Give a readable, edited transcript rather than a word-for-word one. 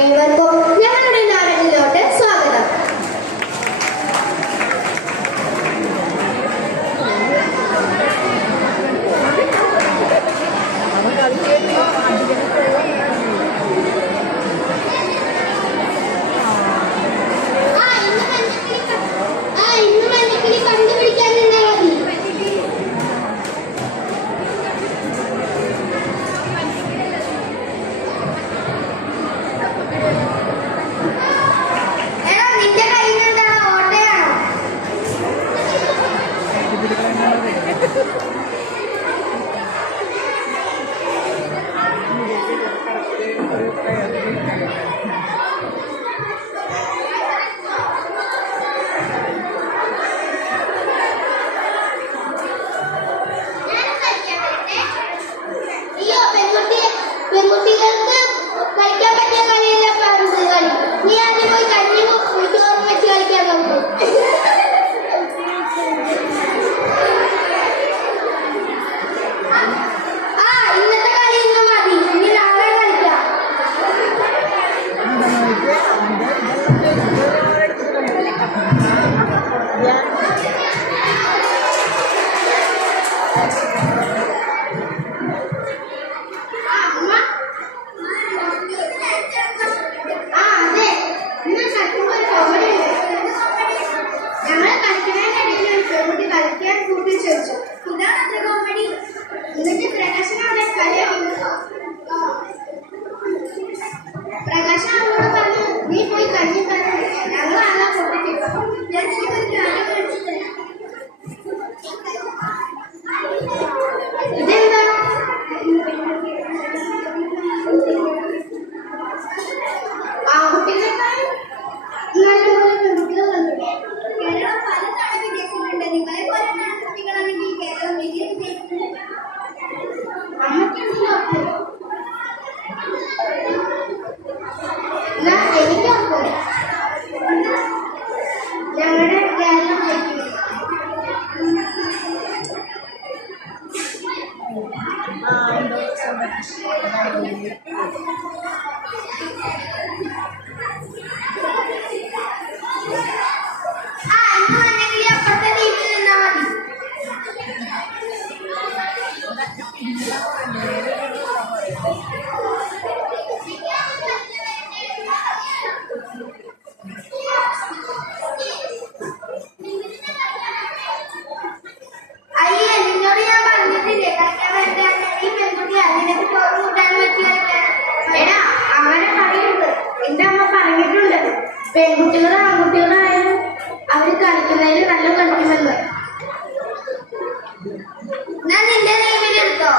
ഏവർക്കും ഞങ്ങളുടെ നാടകത്തിലോട്ട് സ്വാഗതം. പെൺകുട്ടികൾക്ക് കളിക്കാൻ പറ്റിയ കളിയല്ല പന്ത് കളി. നീ ആദ്യം പോയി കഞ്ഞി ചോറും വെച്ച് കളിക്കാൻ നോക്കും. ഇന്നത്തെ കളി ഇന്ന് മതി, ഇനി നാളെ കളിക്കാം. പ്രകാശനോട് പറഞ്ഞു, നീ പോയി കഞ്ഞി തന്നെ, ഞങ്ങൾ ആളാ പൊട്ടിട്ടില്ല. ഞാൻ ഇതെന്താ ആൺകുട്ടികളെക്കാൾ പെൺകുട്ടികൾ വന്നു. കേരളം പല തവണ വിജയിച്ചിട്ടുണ്ട്. നിങ്ങളെ പോലെ കുട്ടികളാണെങ്കിൽ കേരളം വലിയ വിജയിച്ചിട്ടുണ്ട്. അമ്മയ്ക്കെന്തെങ്കിലും എനിക്ക് ഓർക്കും ഞങ്ങളുടെ കേരളം ജയിക്കും. അപ്പുറത്തെ വീട്ടിൽ നിന്നാ മതി. അയ്യേ, നിന്നോട് ഞാൻ പറഞ്ഞിട്ടില്ലേ കളിക്കാൻ വേണ്ടിയാണ് ഈ പെൺകുട്ടി അതിനൊക്കെ ചോറ് കൂട്ടാൻ വെച്ച് കളിക്കാൻ. എടാ, അങ്ങനെ പറയുന്നത് എന്റെ അമ്മ പറഞ്ഞിട്ടുണ്ട്. പെൺകുട്ടികളും ആൺകുട്ടികളായാലും അവര് കളിക്കുന്നതിൽ നല്ല കളിക്കുമെന്ന്. ഞാൻ നിന്റെ നെയ്മിലെടുത്തോ?